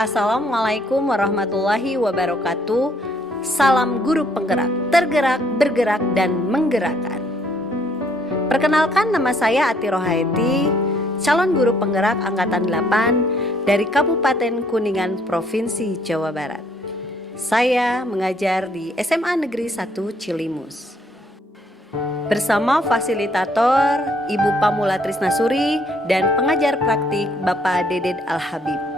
Assalamualaikum warahmatullahi wabarakatuh. Salam guru penggerak, tergerak, bergerak, dan menggerakkan. Perkenalkan, nama saya Ati Rohaiti, calon guru penggerak Angkatan 8 dari Kabupaten Kuningan, Provinsi Jawa Barat. Saya mengajar di SMA Negeri 1 Cilimus. Bersama fasilitator Ibu Pamula Trisnasuri dan pengajar praktik Bapak Deded Al-Habib.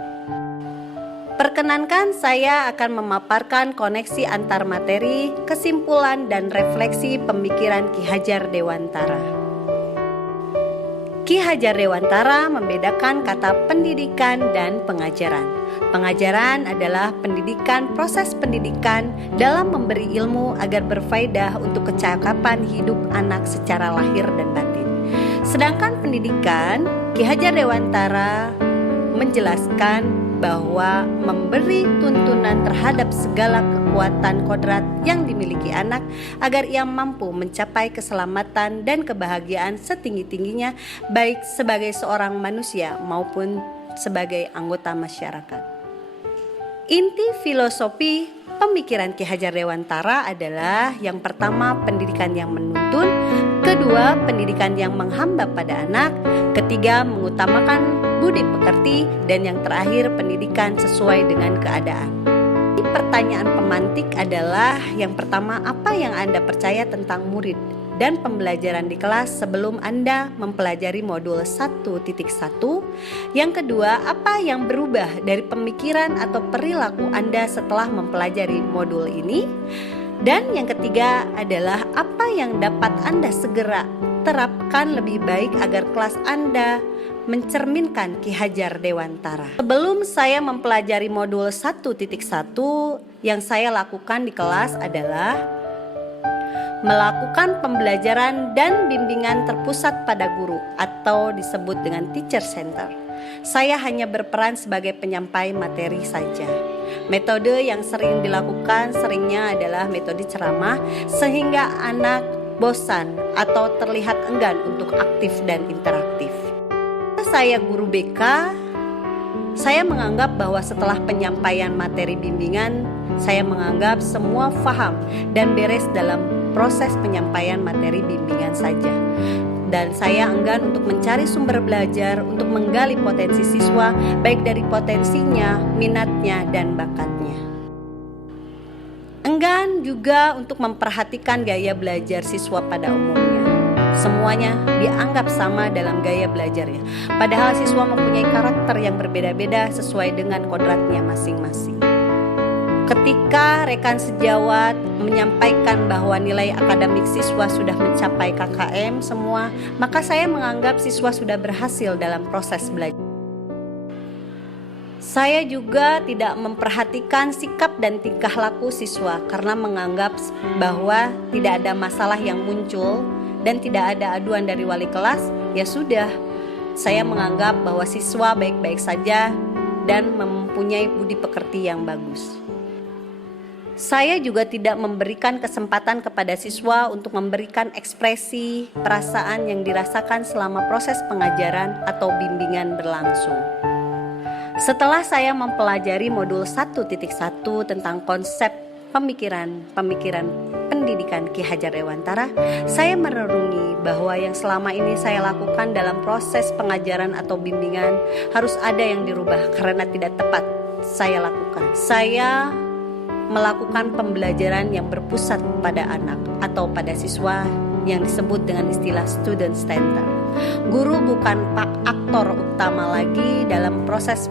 Perkenankan, saya akan memaparkan koneksi antar materi, kesimpulan, dan refleksi pemikiran Ki Hajar Dewantara. Ki Hajar Dewantara membedakan kata pendidikan dan pengajaran. Pengajaran adalah pendidikan, proses pendidikan dalam memberi ilmu agar berfaedah untuk kecakapan hidup anak secara lahir dan batin. Sedangkan pendidikan, Ki Hajar Dewantara menjelaskan bahwa memberi tuntunan terhadap segala kekuatan kodrat yang dimiliki anak agar ia mampu mencapai keselamatan dan kebahagiaan setinggi-tingginya, baik sebagai seorang manusia maupun sebagai anggota masyarakat. Inti filosofi pemikiran Ki Hajar Dewantara adalah yang pertama, pendidikan yang menuntun, kedua, pendidikan yang menghamba pada anak, ketiga, mengutamakan budi pekerti, dan yang terakhir, pendidikan sesuai dengan keadaan. Pertanyaan pemantik adalah yang pertama, apa yang Anda percaya tentang murid dan pembelajaran di kelas sebelum Anda mempelajari modul 1.1? Yang kedua, apa yang berubah dari pemikiran atau perilaku Anda setelah mempelajari modul ini? Dan yang ketiga adalah apa yang dapat Anda segera terapkan lebih baik agar kelas Anda mencerminkan Ki Hajar Dewantara. Sebelum saya mempelajari modul 1.1, yang saya lakukan di kelas adalah melakukan pembelajaran dan bimbingan terpusat pada guru atau disebut dengan teacher center. Saya hanya berperan sebagai penyampai materi saja. Metode yang sering dilakukan seringnya adalah metode ceramah, sehingga anak bosan atau terlihat enggan untuk aktif dan interaktif. Saya guru BK, saya menganggap bahwa setelah penyampaian materi bimbingan, saya menganggap semua paham dan beres dalam proses penyampaian materi bimbingan saja. Dan saya enggan untuk mencari sumber belajar untuk menggali potensi siswa, baik dari potensinya, minatnya, dan bakatnya. Enggan juga untuk memperhatikan gaya belajar siswa pada umumnya. Semuanya dianggap sama dalam gaya belajarnya, padahal siswa mempunyai karakter yang berbeda-beda sesuai dengan kodratnya masing-masing. Ketika rekan sejawat menyampaikan bahwa nilai akademik siswa sudah mencapai KKM semua, maka saya menganggap siswa sudah berhasil dalam proses belajar. Saya juga tidak memperhatikan sikap dan tingkah laku siswa karena menganggap bahwa tidak ada masalah yang muncul dan tidak ada aduan dari wali kelas, ya sudah. Saya menganggap bahwa siswa baik-baik saja dan mempunyai budi pekerti yang bagus. Saya juga tidak memberikan kesempatan kepada siswa untuk memberikan ekspresi perasaan yang dirasakan selama proses pengajaran atau bimbingan berlangsung. Setelah saya mempelajari modul 1.1 tentang konsep pemikiran pendidikan Ki Hajar Dewantara, saya merenungi bahwa yang selama ini saya lakukan dalam proses pengajaran atau bimbingan harus ada yang dirubah karena tidak tepat saya lakukan. Saya melakukan pembelajaran yang berpusat pada anak atau pada siswa yang disebut dengan istilah student center. Guru bukan aktor utama lagi dalam proses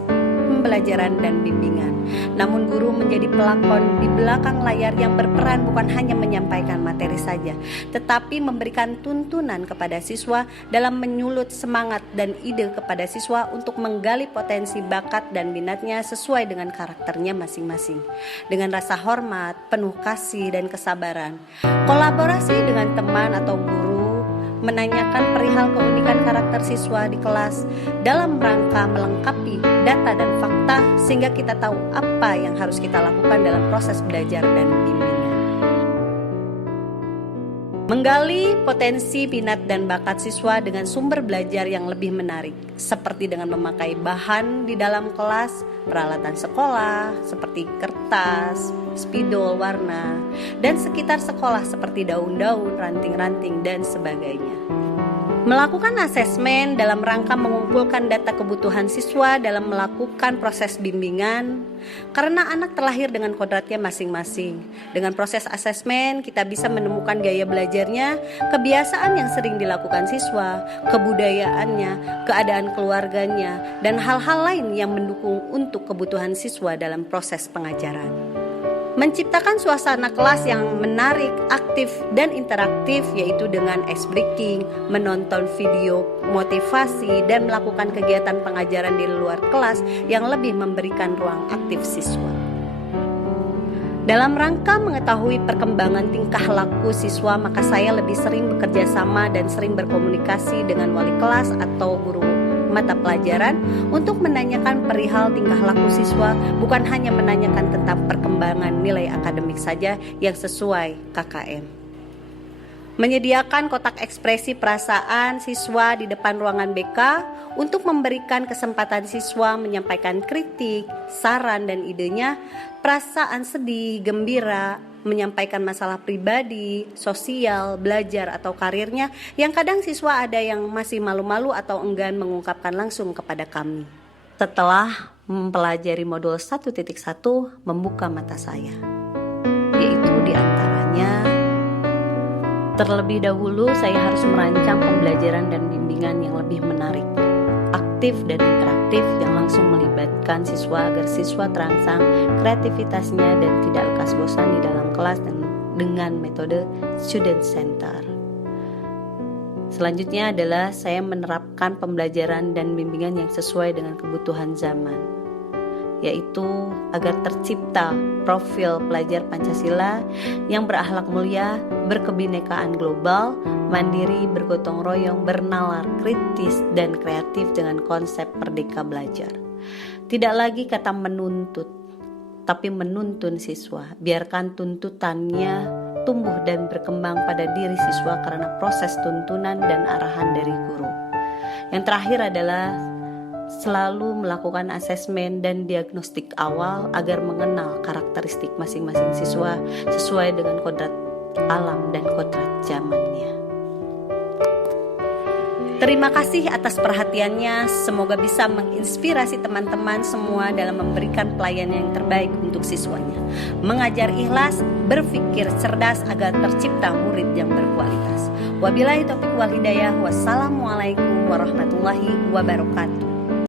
pembelajaran dan bimbingan, namun guru menjadi pelakon di belakang layar yang berperan bukan hanya menyampaikan materi saja, tetapi memberikan tuntunan kepada siswa dalam menyulut semangat dan ide kepada siswa untuk menggali potensi bakat dan minatnya sesuai dengan karakternya masing-masing, dengan rasa hormat, penuh kasih dan kesabaran. Kolaborasi dengan teman atau guru menanyakan perihal keunikan karakter siswa di kelas dalam rangka melengkapi data dan fakta sehingga kita tahu apa yang harus kita lakukan dalam proses belajar dan bimbingan. Menggali potensi minat dan bakat siswa dengan sumber belajar yang lebih menarik, seperti dengan memakai bahan di dalam kelas, peralatan sekolah seperti kertas, spidol warna, dan sekitar sekolah seperti daun-daun, ranting-ranting, dan sebagainya. Melakukan asesmen dalam rangka mengumpulkan data kebutuhan siswa dalam melakukan proses bimbingan, karena anak terlahir dengan kodratnya masing-masing. Dengan proses asesmen, kita bisa menemukan gaya belajarnya, kebiasaan yang sering dilakukan siswa, kebudayaannya, keadaan keluarganya, dan hal-hal lain yang mendukung untuk kebutuhan siswa dalam proses pengajaran. Menciptakan suasana kelas yang menarik, aktif, dan interaktif, yaitu dengan ice breaking, menonton video motivasi, dan melakukan kegiatan pengajaran di luar kelas yang lebih memberikan ruang aktif siswa. Dalam rangka mengetahui perkembangan tingkah laku siswa, maka saya lebih sering bekerja sama dan sering berkomunikasi dengan wali kelas atau guru mata pelajaran untuk menanyakan perihal tingkah laku siswa, bukan hanya menanyakan tentang perkembangan nilai akademik saja yang sesuai KKM. Menyediakan kotak ekspresi perasaan siswa di depan ruangan BK untuk memberikan kesempatan siswa menyampaikan kritik, saran, dan idenya, perasaan sedih, gembira, menyampaikan masalah pribadi, sosial, belajar, atau karirnya, yang kadang siswa ada yang masih malu-malu atau enggan mengungkapkan langsung kepada kami. Setelah mempelajari modul 1.1, membuka mata saya, yaitu diantaranya, terlebih dahulu saya harus merancang pembelajaran dan bimbingan yang lebih menarik, aktif dan interaktif yang langsung melibatkan siswa agar siswa terangsang kreativitasnya dan tidak lekas bosan di dalam kelas dan dengan metode student center. Selanjutnya adalah saya menerapkan pembelajaran dan bimbingan yang sesuai dengan kebutuhan zaman, yaitu agar tercipta profil pelajar Pancasila yang berakhlak mulia, berkebinekaan global, mandiri, bergotong royong, bernalar, kritis, dan kreatif dengan konsep merdeka belajar. Tidak lagi kata menuntut, tapi menuntun siswa. Biarkan tuntutannya tumbuh dan berkembang pada diri siswa karena proses tuntunan dan arahan dari guru. Yang terakhir adalah selalu melakukan asesmen dan diagnostik awal agar mengenal karakteristik masing-masing siswa sesuai dengan kodrat alam dan kodrat zamannya. Terima kasih atas perhatiannya. Semoga bisa menginspirasi teman-teman semua dalam memberikan pelayanan yang terbaik untuk siswanya. Mengajar ikhlas, berpikir cerdas agar tercipta murid yang berkualitas. Wabillahi taufiq wal hidayah. Wassalamualaikum warahmatullahi wabarakatuh.